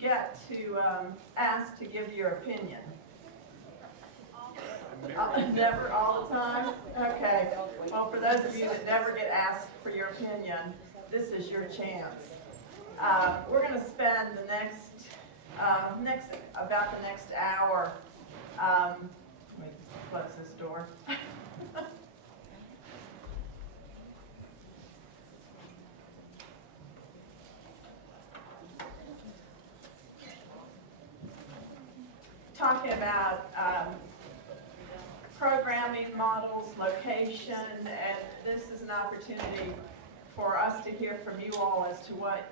get to ask to give your opinion? Never, all the time? Okay. Well, for those of you that never get asked for your opinion, this is your chance. We're going to spend the about the next hour. Let me close this door. Talking about programming models, location, and this is an opportunity for us to hear from you all as to what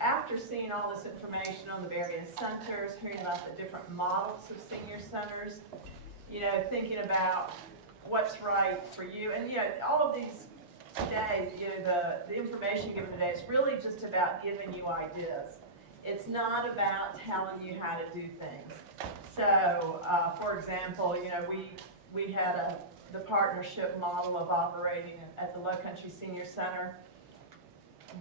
after seeing all this information on the various centers, hearing about the different models of senior centers, thinking about what's right for you. And all of these today, the information given today is really just about giving you ideas. It's not about telling you how to do things. So, for example, we had the partnership model of operating at the Low Country Senior Center.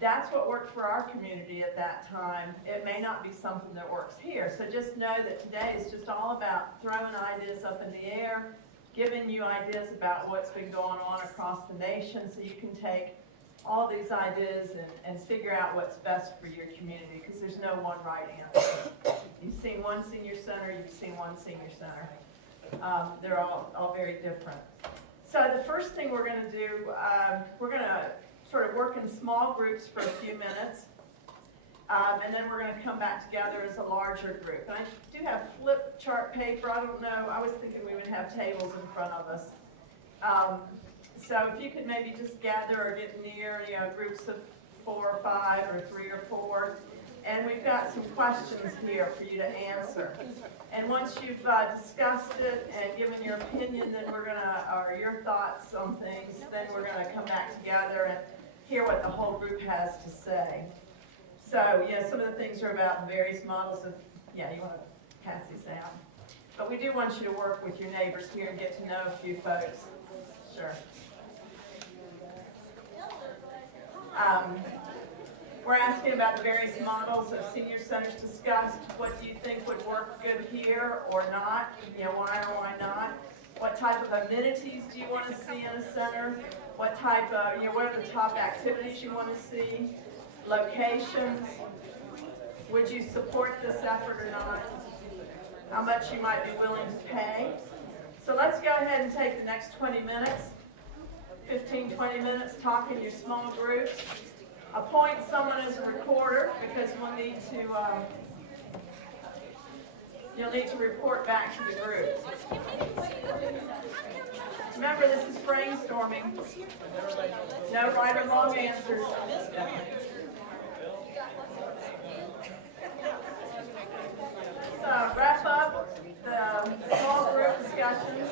That's what worked for our community at that time. It may not be something that works here. So just know that today is just all about throwing ideas up in the air, giving you ideas about what's been going on across the nation so you can take all these ideas and figure out what's best for your community, because there's no one right answer. You've seen one senior center, you've seen one senior center. They're all very different. So the first thing we're going to do, we're going to sort of work in small groups for a few minutes, and then we're going to come back together as a larger group. And I do have flip chart paper. I don't know. I was thinking we would have tables in front of us. So if you could maybe just gather or get near, groups of 4 or 5 or 3 or 4. And we've got some questions here for you to answer. And once you've discussed it and given your opinion, then or your thoughts on things, then we're going to come back together and hear what the whole group has to say. So, some of the things are about various models of, you want to pass these out. But we do want you to work with your neighbors here and get to know a few folks. Sure. We're asking about the various models of senior centers discussed. What do you think would work good here or not? Why or why not? What type of amenities do you want to see in a center? What type of, what are the top activities you want to see? Locations. Would you support this effort or not? How much you might be willing to pay? So let's go ahead and take the next 20 minutes, 15, 20 minutes, talk in your small groups. Appoint someone as a recorder because you'll need to report back to the group. Remember, this is brainstorming. No right or wrong answers. So wrap up the small group discussions.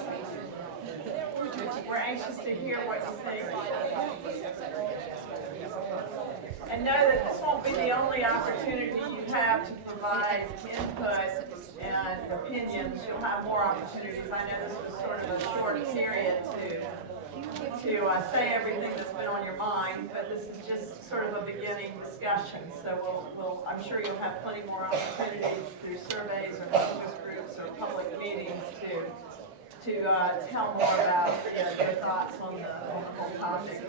We're anxious to hear what you think. And know that this won't be the only opportunity you have to provide input and opinions. You'll have more opportunities. I know this was sort of a short period to say everything that's been on your mind, but this is just sort of a beginning discussion. So I'm sure you'll have plenty more opportunities through surveys or focus groups or public meetings to tell more about your thoughts on the whole topic.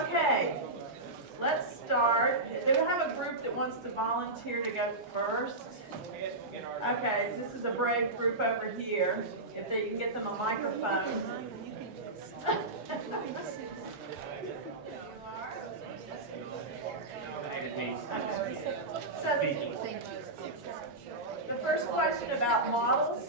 Okay. Let's start. Do we have a group that wants to volunteer to go first? Okay, this is a brave group over here. If they can get them a microphone. So the first question about models.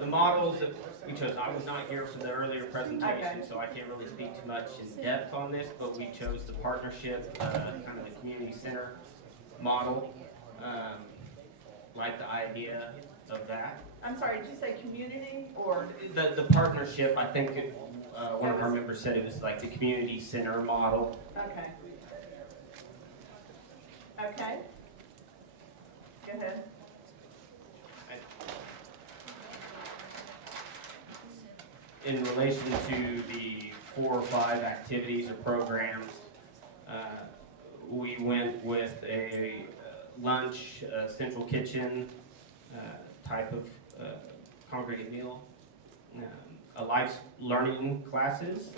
The models that we chose, I was not here for the earlier presentation, so I can't really speak too much in depth on this, but we chose the partnership, kind of the community center model. Like the idea of that. I'm sorry, did you say community or? The partnership, I think one of our members said it was like the community center model. Okay. Okay. Go ahead. In relation to the 4 or 5 activities or programs, we went with a lunch, central kitchen type of congregate meal, a life learning classes,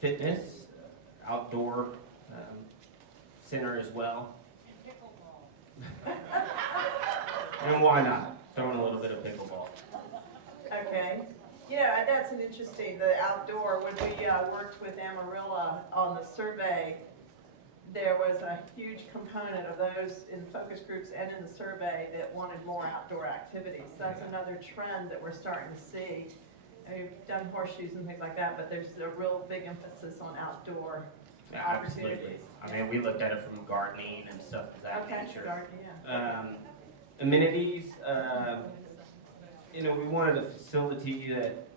fitness, outdoor center as well. And why not? Throw in a little bit of pickleball. Okay. You know, that's an interesting, the outdoor, when we worked with Amarillo on the survey, there was a huge component of those in focus groups and in the survey that wanted more outdoor activities. So that's another trend that we're starting to see. And we've done horseshoes and things like that, but there's a real big emphasis on outdoor opportunities. Absolutely. I mean, we looked at it from gardening and stuff of that nature. Garden, yeah. Amenities, you know, we wanted a facility that,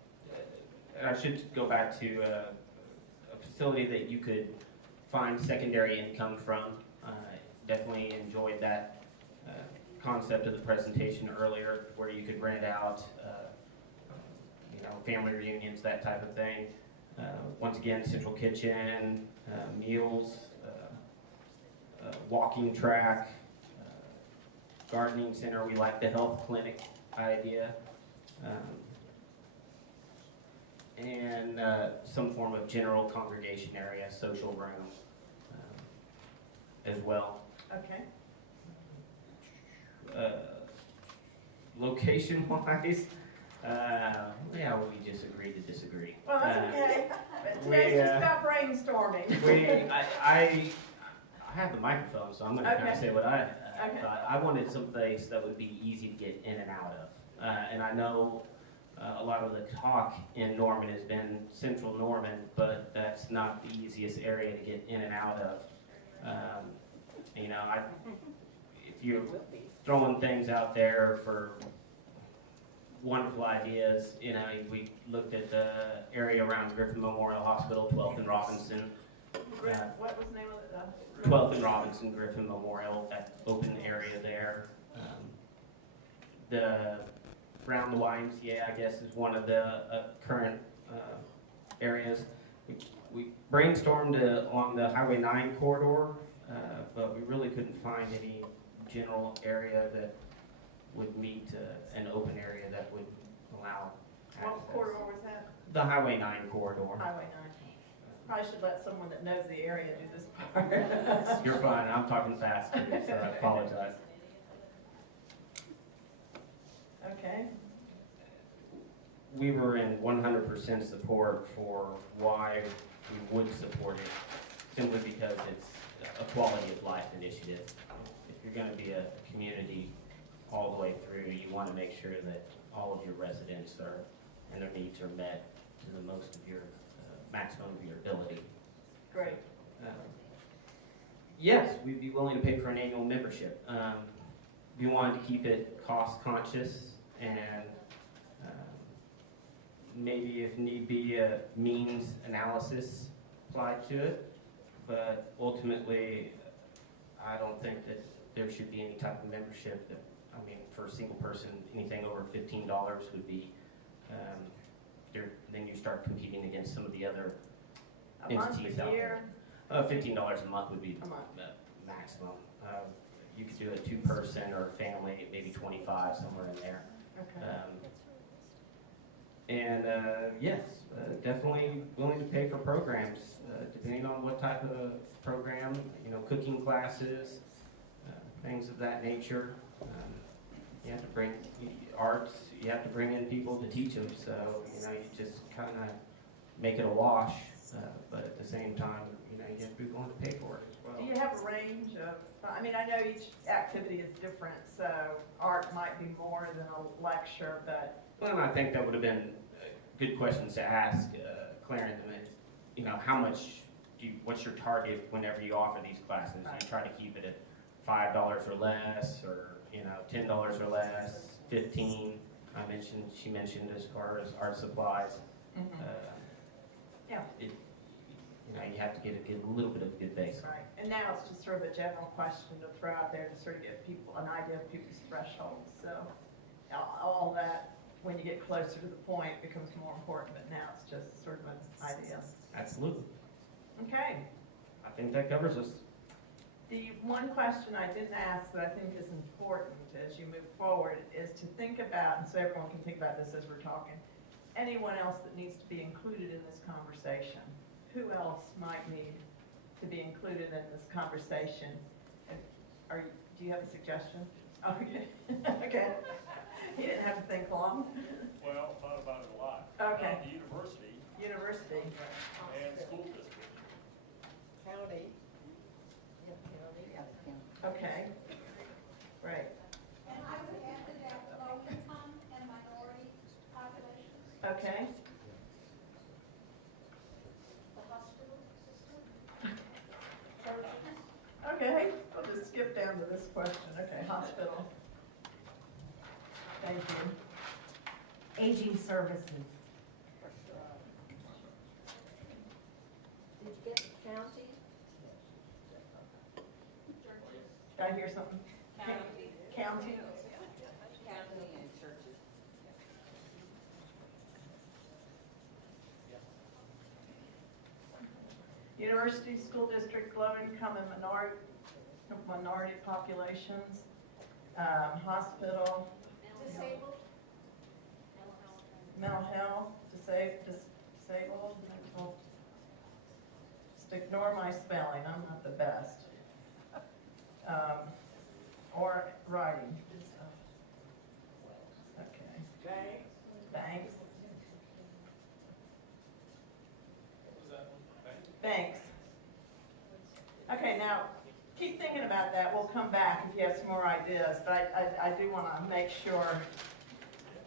I should go back to a facility that you could find secondary income from. Definitely enjoyed that concept of the presentation earlier, where you could rent out, you know, family reunions, that type of thing. Once again, central kitchen, meals, walking track, gardening center. We like the health clinic idea. And some form of general congregation area, social room as well. Okay. Location-wise, yeah, we just agreed to disagree. Well, that's okay. But today's just about brainstorming. I have the microphone, so I'm going to kind of Okay. say what I Okay. thought. I wanted some place that would be easy to get in and out of. And I know a lot of the talk in Norman has been central Norman, but that's not the easiest area to get in and out of. You know, if you're throwing things out there for wonderful ideas, you know, we looked at the area around Griffin Memorial Hospital, 12th and Robinson. What was the name of it? 12th and Robinson, Griffin Memorial, that open area there. The Round the YMCA, I guess, is one of the current areas. We brainstormed on the Highway 9 corridor, but we really couldn't find any general area that would meet an open area that would allow access. What corridor was that? The Highway 9 corridor. Highway 9. Probably should let someone that knows the area do this part. You're fine, I'm talking fast, too, so I apologize. Okay. We were in 100% support for why we would support it, simply because it's a quality of life initiative. If you're going to be a community all the way through, you want to make sure that all of your residents are, and their needs are met to the most of your, maximum of your ability. Great. Yes, we'd be willing to pay for an annual membership. We wanted to keep it cost conscious and maybe if need be a means analysis applied to it, but ultimately I don't think that there should be any type of membership that, I mean, for a single person, anything over $15 would be, then you start competing against some of the other A month, entities a out year? there. $15 a month would be A month. maximum. You could do a two-person or a family, maybe 25, somewhere in there. Okay. Yes, definitely willing to pay for programs, depending on what type of program, you know, cooking classes, things of that nature. You have to bring arts, you have to bring in people to teach them, so, you know, you just kind of make it a wash, but at the same time, you know, you have to be willing to pay for it as well. Do you have a range of, I mean, I know each activity is different, so art might be more than a lecture, but. Well, I think that would have been good questions to ask Clarence. I mean, you know, how much what's your target whenever you offer these classes? Do you try to keep it at $5 or less, or, you know, $10 or less, 15? She mentioned as far as art supplies. Yeah. You know, you have to get a little bit of a good base. Right, and now it's just sort of a general question to throw out there to sort of give people an idea of people's thresholds, so all that, when you get closer to the point, becomes more important, but now it's just sort of an idea. Absolutely. Okay, I think that covers us. The one question I didn't ask that I think is important as you move forward is to think about, and so everyone can think about this as we're talking, anyone else that needs to be included in this conversation. Who else might need to be included in this conversation? Do you have a suggestion? Okay. Okay. You didn't have to think long. Well, thought about it a lot. Okay. The university University. and school district. County. Okay. Right. And I would add to that low income and minority populations, Okay. the hospital system. Okay. I'll just skip down to this question. Okay. Hospital. Thank you. Aging services. Did you get county? Did I hear something? County. County and churches. University, school district, low income and minority populations, hospital, Disabled? mental health, disabled, mental. Just ignore my spelling, I'm not the best. Or writing. Okay. Thanks. Thanks. Okay, now, keep thinking about that. We'll come back if you have some more ideas, but I do want to make sure.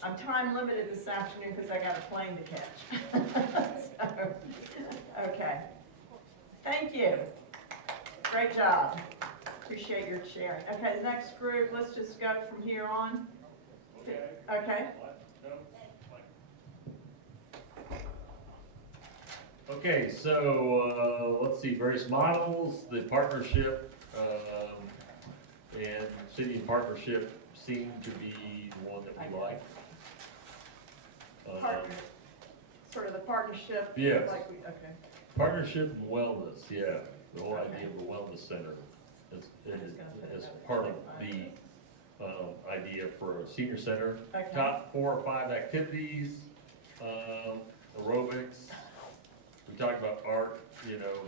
I'm time limited this afternoon because I got a plane to catch. So, okay. Thank you. Great job. Appreciate your sharing. Okay, the next group, let's just go from here on. Okay. Okay. What? No? Like, Okay, so let's see, various models, the partnership, and city and partnership seem to be the one that we like. Partner, sort of the partnership. Yes. Like we, okay. Partnership and wellness, yeah, the whole Okay. idea of a wellness center is I'm just gonna put it is up. part of the idea for a senior center. Okay. Top 4 or 5 activities, aerobics. We talked about art,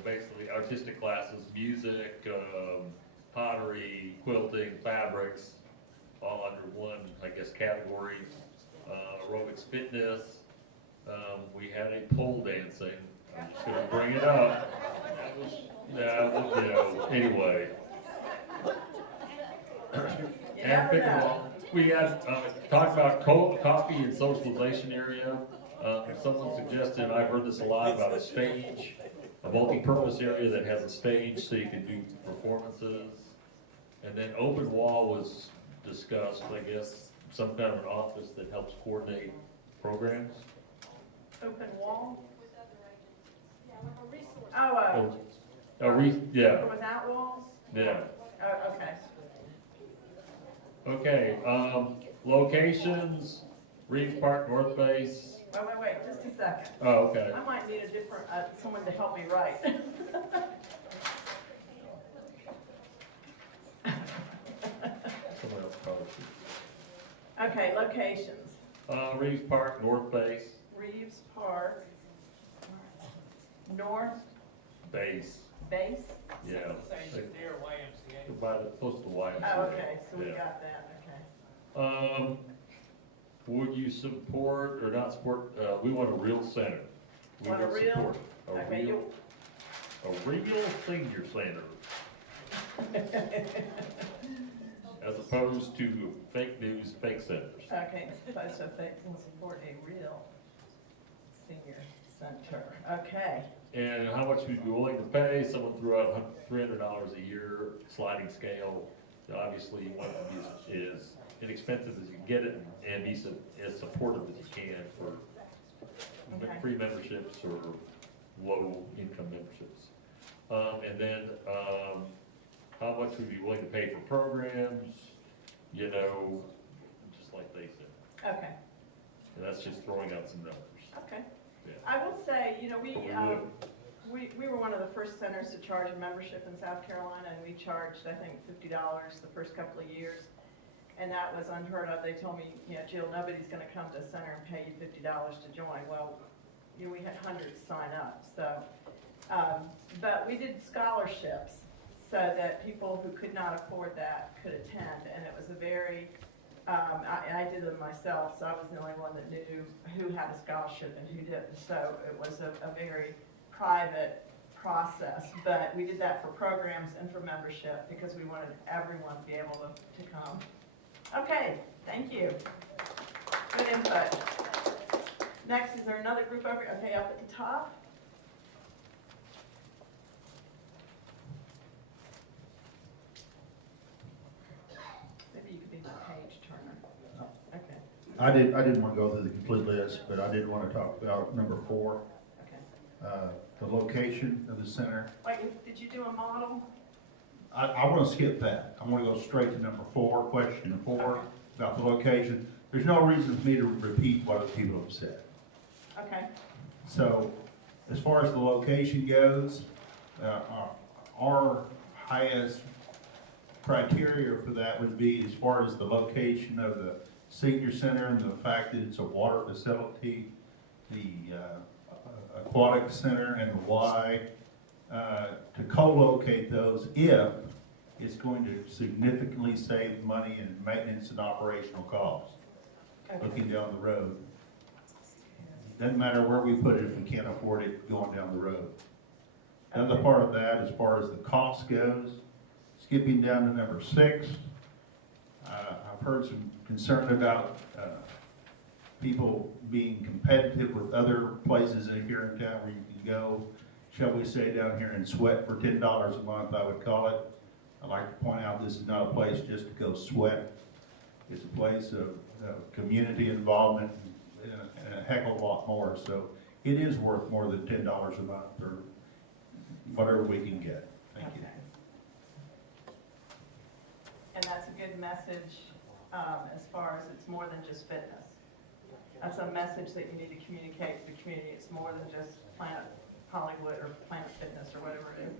basically artistic classes, music, pottery, quilting, fabrics, all under one, I guess, category. Aerobics, fitness. We had a pole dancing. I'm just gonna bring it up. Yeah, anyway. You And never know. pickleball. We had, talked about coffee and socialization area. Someone suggested, I've heard this a lot, about a stage, a multi-purpose area that has a stage so you can do performances. And then open wall was discussed, I guess, some kind of an office that helps coordinate programs. Open wall? Yeah, like a resource. Oh, Yeah, without walls? yeah. Oh, okay. Okay, locations, Reeves Park, North Base. Wait, just a second. Oh, okay. I might need a different, someone to help me write. Someone else probably should. Okay, locations. Reeves Park, North Base, Reeves Park, North Base, Base. yeah. near YMCA. By the, close to the YMCA. Oh, okay, so we Yeah. got that, okay. Would you support or not support, we want a real center. We Want a would real? support Okay, a real senior center, as opposed to fake news, fake centers. Okay, supposed to affect and support a real senior center. Okay, And how much would you be willing to pay? Someone threw out $300 a year, sliding scale. Obviously, you want it to be as inexpensive as you can get it and be as supportive as you can for Okay. free memberships or low income memberships. And then, how much would you be willing to pay for programs? Just like they said. okay, And that's just throwing out some numbers. okay. Yeah. I will say, But we would. we were one of the first centers to charge a membership in South Carolina, and we charged, I think, $50 the first couple of years. And that was unheard of. They told me, you know, Jill, nobody's gonna come to a center and pay you $50 to join. Well, you know, we had hundreds sign up, so. But we did scholarships so that people who could not afford that could attend, and it was a very, I did them myself, so I was the only one that knew who had a scholarship and who didn't. So it was a very private process, but we did that for programs and for membership because we wanted everyone to be able to come. Okay, thank you. Good input. Next, is there another group over, okay, up at the top? Maybe you could be the page turner. Okay, I didn't want to go through the complete list, but I did want to talk about number 4, okay. the location of the center. Wait, did you do a model? I want to skip that. I want to go straight to number 4, question 4, about the location. There's no reason for me to repeat what other people have said. Okay, So, as far as the location goes, our highest criteria for that would be as far as the location of the senior center and the fact that it's a water facility, the aquatic center, and the Y, to co-locate those if it's going to significantly save money in maintenance and operational costs, okay, looking down the road. Doesn't matter where we put it if we can't afford it going down the road. Another part of that, as far as the cost goes, skipping down to number 6, I've heard some concern about people being competitive with other places here in town where you can go, shall we say, down here and sweat for $10 a month, I would call it. I'd like to point out this is not a place just to go sweat. It's a place of community involvement and a heck of a lot more. So it is worth more than $10 a month or whatever we can get. Thank you. okay. And that's a good message, as far as it's more than just fitness. That's a message that you need to communicate to the community. It's more than just Planet Hollywood or Planet Fitness or whatever it is.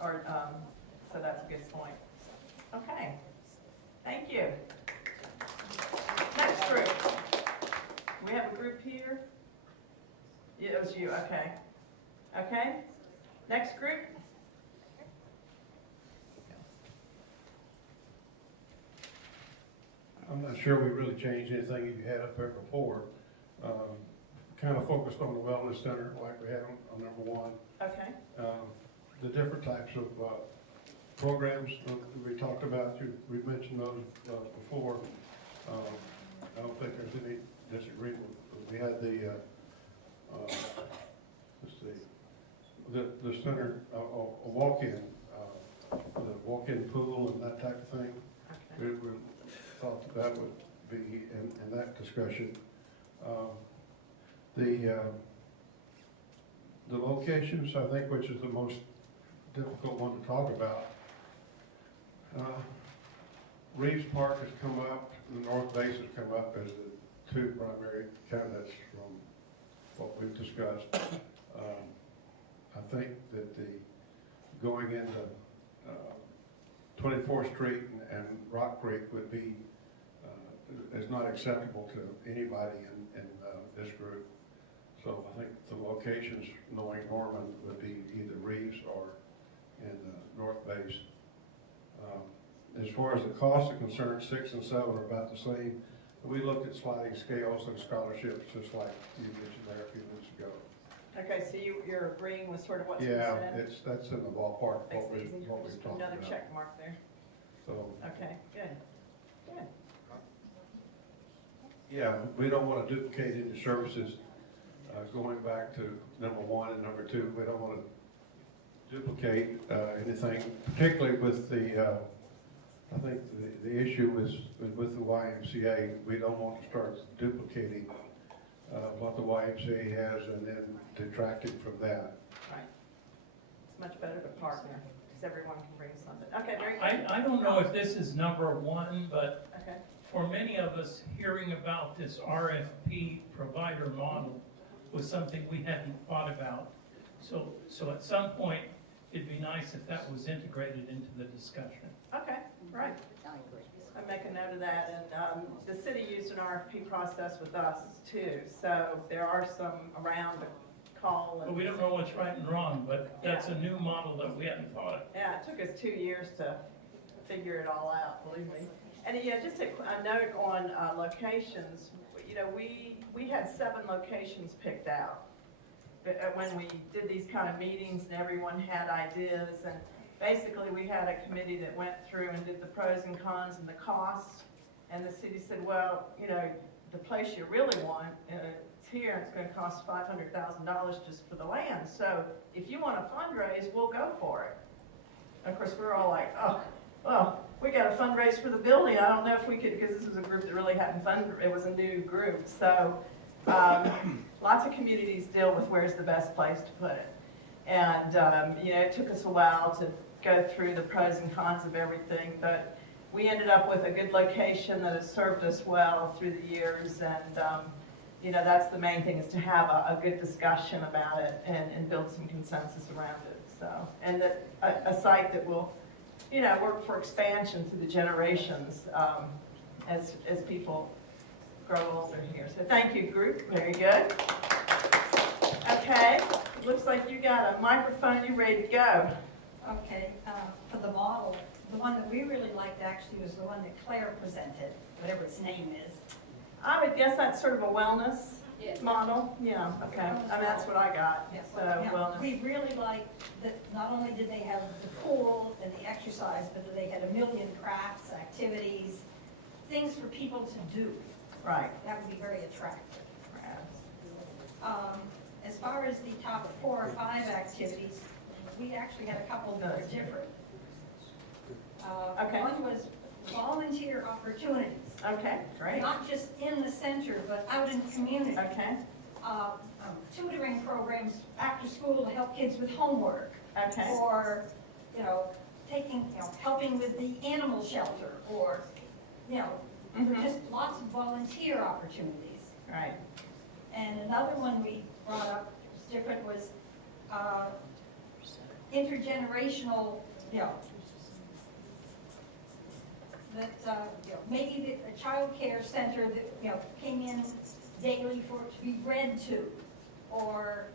Or, so that's a good point. Okay, thank you. Next group. We have a group here. Yeah, it was you, okay. Okay, next group. I'm not sure we really changed anything you had up there before. Kind of focused on the wellness center like we had on number 1. Okay, The different types of programs we talked about, we mentioned those before. I don't think there's any disagreement. We had the, let's see, the center, a walk-in, the walk-in pool and that type of thing. okay. We thought that would be in that discussion. The locations, I think, which is the most difficult one to talk about. Reeves Park has come up, the North Base has come up as the 2 primary candidates from what we've discussed. I think that going into 24th Street and Rock Creek would be is not acceptable to anybody in this group. So I think the locations, knowing Norman, would be either Reeves or in North Base. As far as the costs are concerned, 6 and 7 are about the same. We looked at sliding scales and scholarships, just like you mentioned there a few minutes ago. Okay, so you're agreeing with sort of what's been Yeah, said? that's in the ballpark, Makes what it easy. we've Just put talked another about. check mark there. So, Okay, good, good. yeah, we don't want to duplicate any services. Going back to number 1 and number 2, we don't want to duplicate anything, particularly with the, I think the issue is with the YMCA. We don't want to start duplicating what the YMCA has and then detracting from that. Right. It's much better to partner, because everyone can bring something. Okay, very good. I don't know if this is number 1, but Okay, for many of us, hearing about this RFP provider model was something we hadn't thought about. So at some point, it'd be nice if that was integrated into the discussion. Okay, right. I make a note of that, and the city used an RFP process with us too, so there are some around the call. But we don't know what's right and wrong, but that's a new model that we hadn't thought of. Yeah, it took us 2 years to figure it all out, believe me. And yeah, just a note on locations, you know, we had 7 locations picked out. But when we did these kind of meetings and everyone had ideas, and basically we had a committee that went through and did the pros and cons and the costs, and the city said, well, you know, the place you really want, it's here, and it's gonna cost $500,000 just for the land. So if you want to fundraise, we'll go for it. And of course, we're all like, oh, well, we got to fundraise for the building. I don't know if we could, because this was a group that really hadn't it was a new group. So lots of communities deal with where's the best place to put it. And, you know, it took us a while to go through the pros and cons of everything, but we ended up with a good location that has served us well through the years. And, you know, that's the main thing, is to have a good discussion about it and build some consensus around it. So, and that a site that will, you know, work for expansion through the generations as people grow older here. So thank you, group. Very good. Okay, looks like you got a microphone. You ready to go? Okay, for the model, the one that we really liked actually was the one that Claire presented, whatever its name is. I would guess that's sort of a wellness model. Yeah, okay. I mean, that's what I got. Yeah. So Yeah, wellness. we really liked that not only did they have the pool and the exercise, but that they had a million crafts, activities, things for people to do. Right. That would be very attractive. As far as the top 4 or 5 activities, we actually had a couple that were different. Okay. One was volunteer opportunities. Okay, great. Not just in the center, but out in the community. Okay, Tutoring programs after school to help kids with homework. okay. Or, you know, helping with the animal shelter, or, you know, Mhm. just lots of volunteer opportunities. Right. And another one we brought up, was different, was intergenerational, you know, that, you know, maybe a child care center that, you know, came in daily for it to be read to, or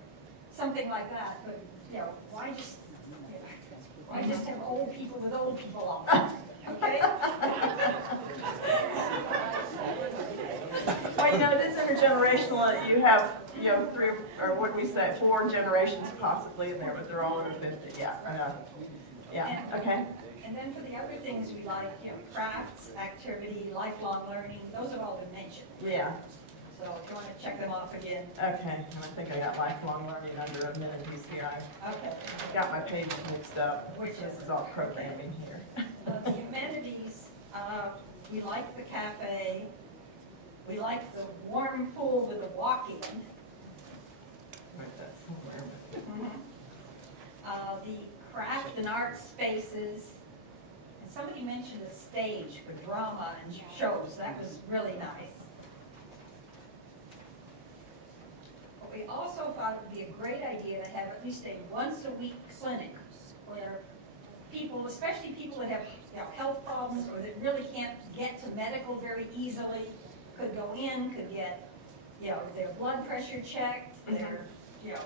something like that. But, you know, why just have old people with old people all the time, okay? Well, you know, it is intergenerational. You have, you know, 3 or what do we say, 4 generations possibly in there, but they're all over 50. Yeah. Yeah. Okay. And then for the other things we like, you know, crafts, activity, lifelong learning, those have all been mentioned. Yeah. So if you want to check them off again. Okay. And I think I got lifelong learning under a minute. You see, I Okay. got my pages mixed up. Which This is all programming here. The humanities, we like the cafe. We like the warm pool with a walk-in. Write that somewhere. The craft and art spaces. And somebody mentioned a stage for drama and shows. That was really nice. But we also thought it would be a great idea to have at least a once-a-week clinic where people, especially people that have, you know, health problems or that really can't get to medical very easily, could go in, could get, you know, their blood pressure checked, their, you know,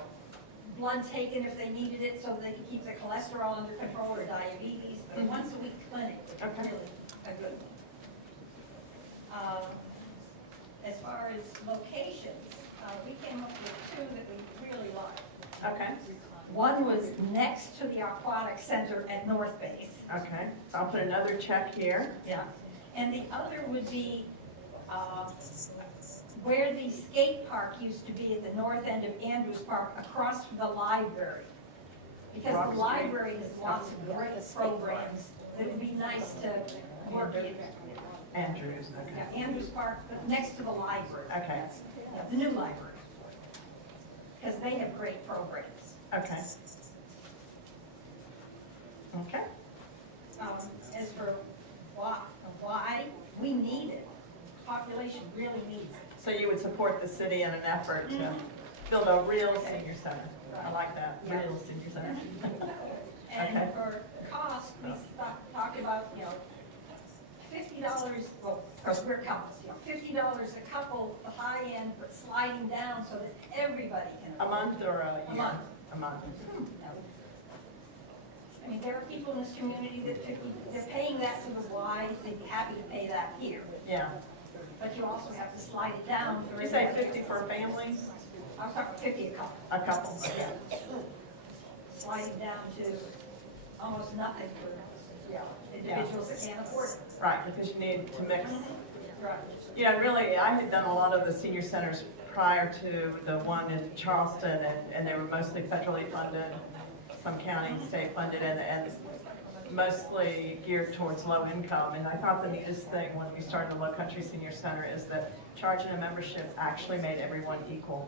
blood taken if they needed it so they could keep their cholesterol under control or diabetes, but a once-a-week clinic would be Okay. really a good one. As far as locations, we came up with 2 that we really liked. Okay. One was next to the aquatic center at North Base. Okay. So I'll put another check here. Yeah. And the other would be where the skate park used to be at the north end of Andrews Park, across from the library. Because Rock the Street. library has lots of great programs that would be nice to work in. Andrews. Okay. Yeah, Andrews Park, but next to the library. Okay. Yeah, the new library. Because they have great programs. Okay. Okay. As for why, we need it. Population really needs it. So you would support the city in an effort to build a real senior center? I like that, Yeah. real senior center. And Okay. for cost, we talked about, $50, well, of course, we're couples, $50 a couple, the high end, but sliding down so that everybody can A afford month or a year? month. A month. it. I mean, there are people in this community that they're paying that to the Y, they'd be happy to pay that here. Yeah. But you also have to slide it down for. Did you say everybody. 50 for a family? I'm talking 50 a couple. A couple? Yeah. Sliding down to almost nothing for individuals that can't afford it. Right, because you need to mix. Right. Yeah, really, I had done a lot of the senior centers prior to the one in Charleston, and they were mostly federally funded, some county and state funded, and mostly geared towards low income. And I thought the neatest thing when we started the Low Country Senior Center is that charging a membership actually made everyone equal.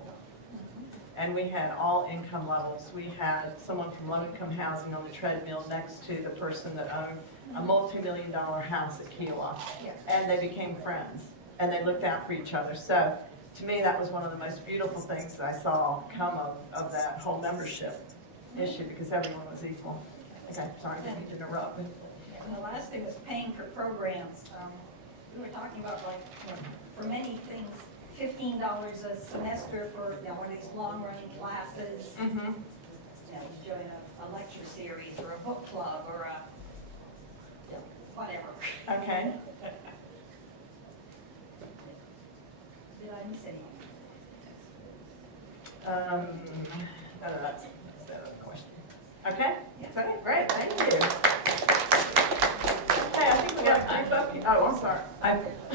And we had all income levels. We had someone from low income housing on the treadmill next to the person that owned a multi-million-dollar house at Kiowa. Yes. And they became friends, and they looked out for each other. So to me, that was one of the most beautiful things that I saw come of that whole membership issue, because everyone was equal. Okay, sorry, I didn't mean to interrupt. And the last thing is paying for programs. We were talking about for many things, $15 a semester for, one of these long-running classes, Mm-hmm. join a lecture series or a book club or a, whatever. Okay. Did I miss anything? That's the other question. Okay? Yeah. Okay, great, thank you. Okay, I think we got a group up here. Oh, I'm sorry.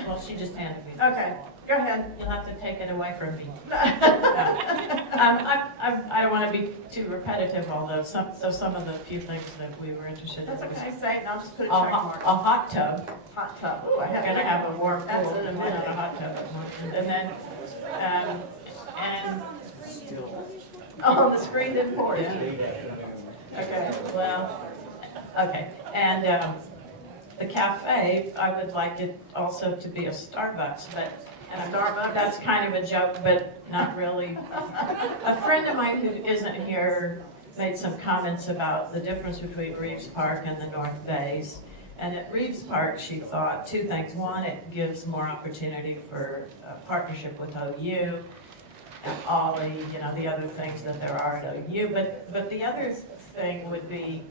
Well, she just handed me. Okay, go ahead. You'll have to take it away from me. I don't want to be too repetitive, although some of the few things that we were interested in. That's was okay, say it, and I'll just put a A check mark. hot tub. Hot tub. Ooh, I We're have gonna have a warm That's pool an and then a amendment. hot tub. And then, and, Oh, the screen didn't pour it. Okay. well, okay. And the cafe, I would like it also to be a Starbucks, but and Starbucks? that's kind of a joke, but not really. A friend of mine who isn't here made some comments about the difference between Reeves Park and the North Bays. And at Reeves Park, she thought two things. One, it gives more opportunity for a partnership with OU and Ollie, the other things that there are at OU. But the other thing would be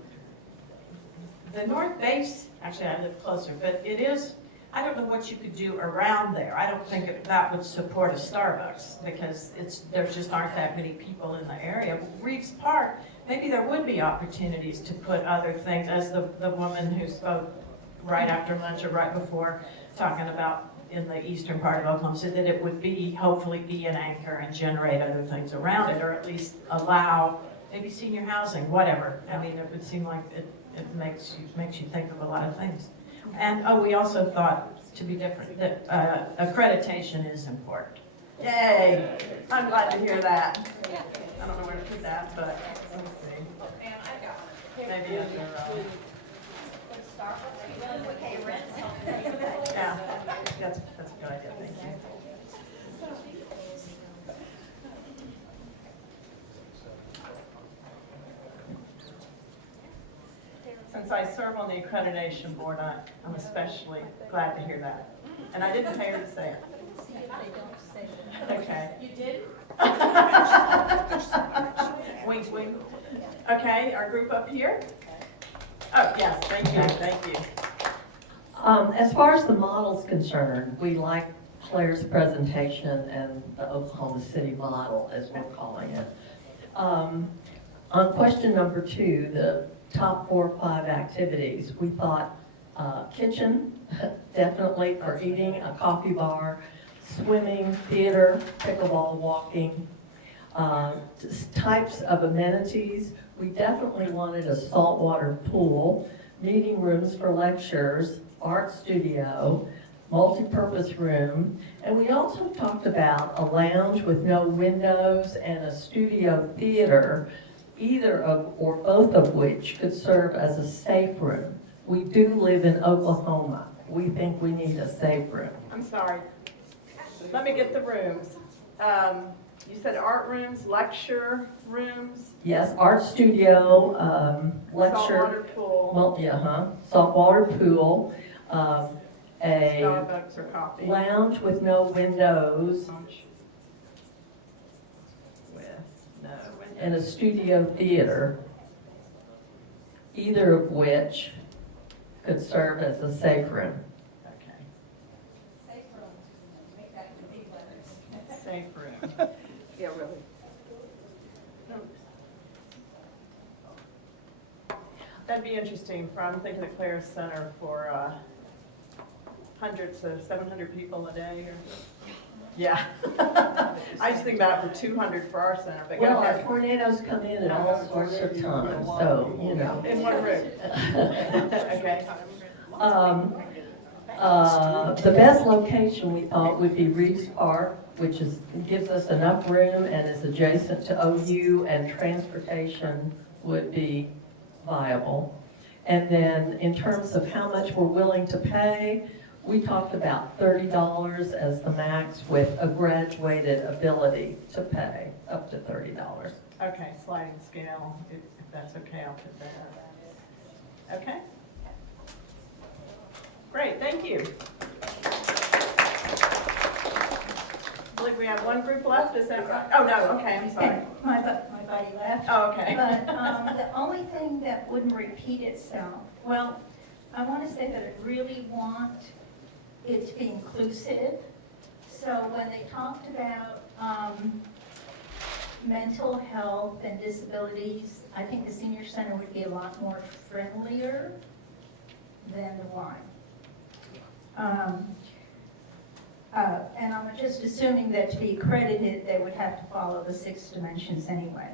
the North Base, actually I live closer, but it is, I don't know what you could do around there. I don't think that would support a Starbucks because there just aren't that many people in the area. Reeves Park, maybe there would be opportunities to put other things, as the woman who spoke right after lunch or right before, talking about in the eastern part of Oklahoma, said that it would hopefully be an anchor and generate other things around it, or at least allow maybe senior housing, whatever. I mean, it would seem like it makes you think of a lot of things. And, we also thought, to be different, that accreditation is important. Yay! I'm glad to hear that. I don't know where to put that, but let me see. Maybe under, yeah, that's a good idea, thank you. Since I serve on the accreditation board, I'm especially glad to hear that. And I didn't pay her to say it. Okay. You did? Wink, wink. Okay, our group up here? Oh, yes, thank you. As far as the model's concerned, we like Claire's presentation and the Oklahoma City model, as we're calling it. On question number 2, the top 4 or 5 activities, we thought kitchen, definitely for eating, a coffee bar, swimming, theater, pickleball, walking, types of amenities. We definitely wanted a saltwater pool, meeting rooms for lectures, art studio, multi-purpose room, and we also talked about a lounge with no windows and a studio theater, either of or both of which could serve as a safe room. We do live in Oklahoma. We think we need a safe room. I'm sorry. Let me get the rooms. You said art rooms, lecture rooms, Yes, art studio, lecture, saltwater pool, saltwater pool, a Starbucks or coffee. lounge with no windows, With no window. and a studio theater, either of which could serve as a safe room. Okay, Safe room, make that in big letters. safe room. Yeah, really. That'd be interesting, I'm thinking of Claris Center for hundreds of, 700 people a day or, yeah. I just think about it for 200 for our center, but go Well, ahead. tornadoes come in at all sorts of times, so, you know. In one room. Okay. The best location we thought would be Reeves Park, which gives us enough room and is adjacent to OU, and transportation would be viable. And then in terms of how much we're willing to pay, we talked about $30 as the max with a graduated ability to pay up to $30. Okay, sliding scale, if that's okay, I'll put that. Okay? Great, thank you. I believe we have one group left, is that right? Oh, no, okay, I'm sorry. My body left. Oh, okay. But the only thing that wouldn't repeat itself, well, I want to say that I really want it to be inclusive. So when they talked about mental health and disabilities, I think the senior center would be a lot more friendlier than the Y. And I'm just assuming that to be accredited, they would have to follow the 6 dimensions anyway.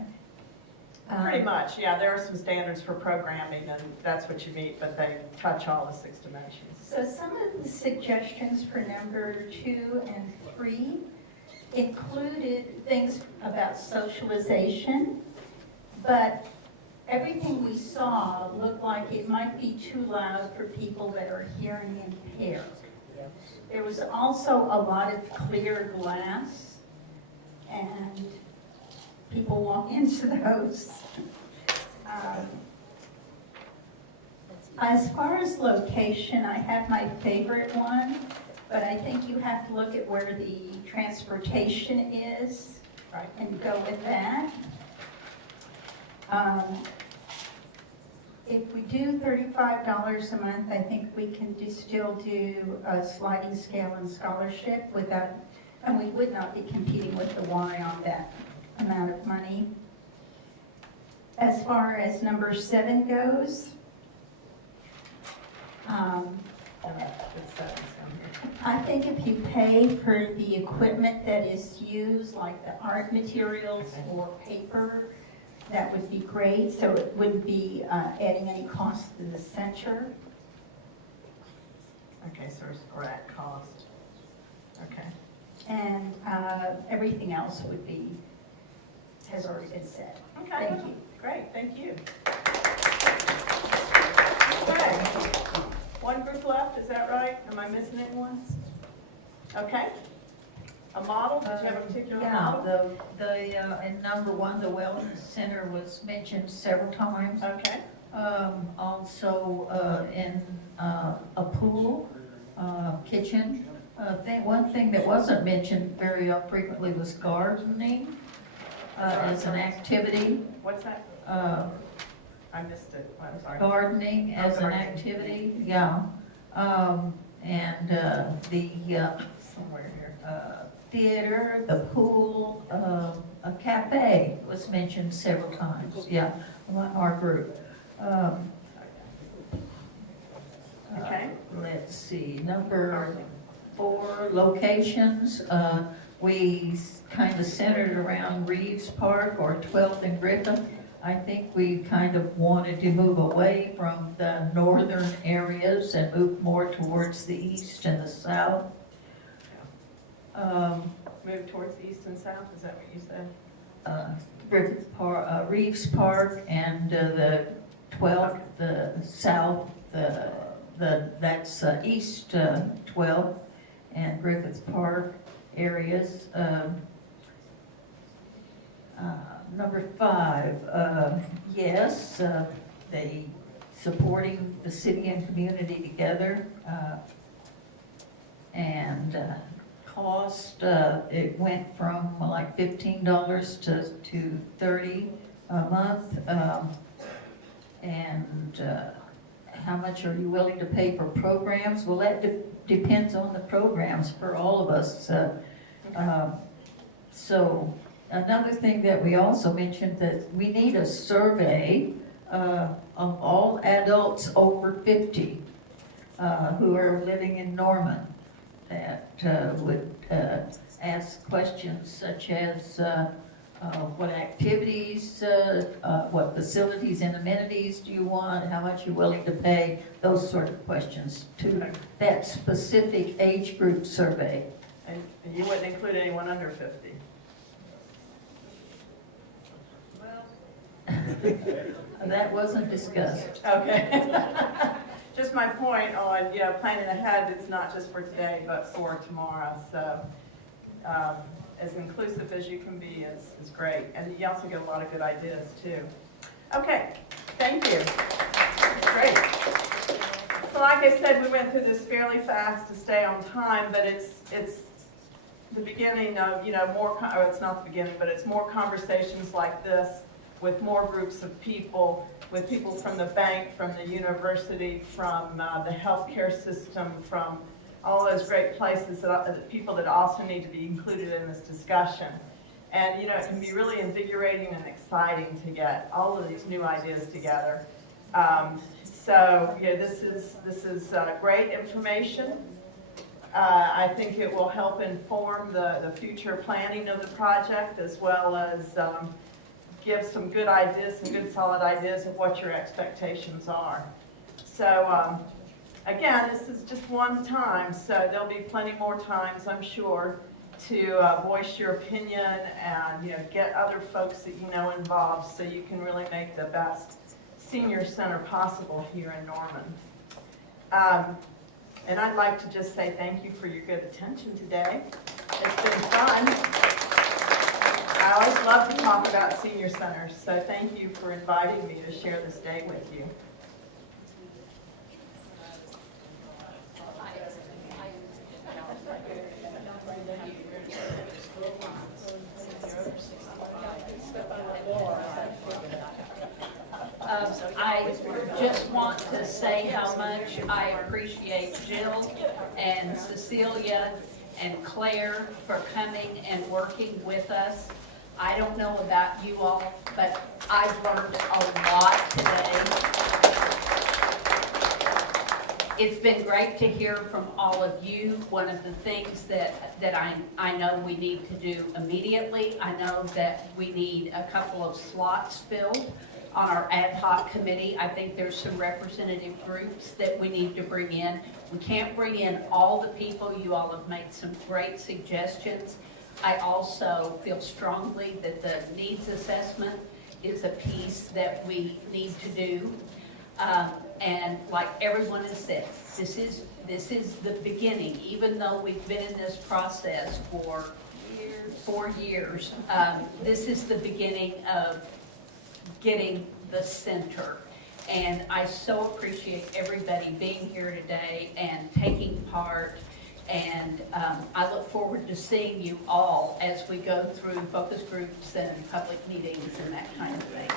Pretty much, yeah, there are some standards for programming, and that's what you meet, but they touch all the 6 dimensions. So some of the suggestions for number 2 and 3 included things about socialization, but everything we saw looked like it might be too loud for people that are hearing impaired. There was also a lot of clear glass, and people walk into those. As far as location, I have my favorite one, but I think you have to look at where the transportation is, right, and go with that. If we do $35 a month, I think we can still do a sliding scale and scholarship without, and we would not be competing with the Y on that amount of money. As far as number 7 goes, I think if you pay for the equipment that is used, like the art materials or paper, that would be great, so it wouldn't be adding any cost to the center. Okay, so it's rack cost. Okay. And everything else would be, has already been said. Okay. Thank you. Great, thank you. Okay. One group left, is that right? Am I missing anyone? Okay. A model, did you have a particular model? Yeah, in number 1, the wellness center was mentioned several times. Okay. Also, in a pool, kitchen. One thing that wasn't mentioned very frequently was gardening as an activity. What's that? I missed it, I'm sorry. Gardening as an gardening. activity, yeah. And the Somewhere here. theater, the pool, a cafe was mentioned several times, yeah, our group. Okay. Let's see, number 4, locations. We kind of centered around Reeves Park or 12th and Griffin. I think we kind of wanted to move away from the northern areas and move more towards the east and the south. Move towards the east and south, is that what you said? Griffith Park, Reeves Park, and the 12th, the south, that's east 12th and Griffith Park areas. Number 5, yes, they supporting the city and community together. And cost, it went from like $15 to $30 a month. And how much are you willing to pay for programs? Well, that depends on the programs for all of us. So another thing that we also mentioned, that we need a survey of all adults over 50 who are living in Norman, that would ask questions such as what activities, what facilities and amenities do you want, how much you're willing to pay, those sort of questions to that specific age group survey. And you wouldn't include anyone under 50? That wasn't discussed. Okay. Just my point on, planning ahead, it's not just for today, but for tomorrow. So as inclusive as you can be is great. And you also get a lot of good ideas, too. Okay, thank you. Great. So like I said, we went through this fairly fast to stay on time, but it's the beginning of, more, it's not the beginning, but it's more conversations like this with more groups of people, with people from the bank, from the university, from the healthcare system, from all those great places, people that also need to be included in this discussion. And, it can be really invigorating and exciting to get all of these new ideas together. This is great information. I think it will help inform the future planning of the project, as well as give some good ideas, some good solid ideas of what your expectations are. So again, this is just one time, so there'll be plenty more times, I'm sure, to voice your opinion and get other folks that you know involved, so you can really make the best senior center possible here in Norman. And I'd like to just say thank you for your good attention today. It's been fun. I always love to talk about senior centers, so thank you for inviting me to share this day with you. I just want to say how much I appreciate Jill and Cecilia and Claire for coming and working with us. I don't know about you all, but I've learned a lot today. It's been great to hear from all of you. One of the things that I know we need to do immediately, I know that we need a couple of slots filled on our ad hoc committee. I think there's some representative groups that we need to bring in. We can't bring in all the people. You all have made some great suggestions. I also feel strongly that the needs assessment is a piece that we need to do. And like everyone has said, this is the beginning. Even though we've been in this process for 4 years, this is the beginning of getting the center. And I so appreciate everybody being here today and taking part. And I look forward to seeing you all as we go through focus groups and public meetings and that kind of thing.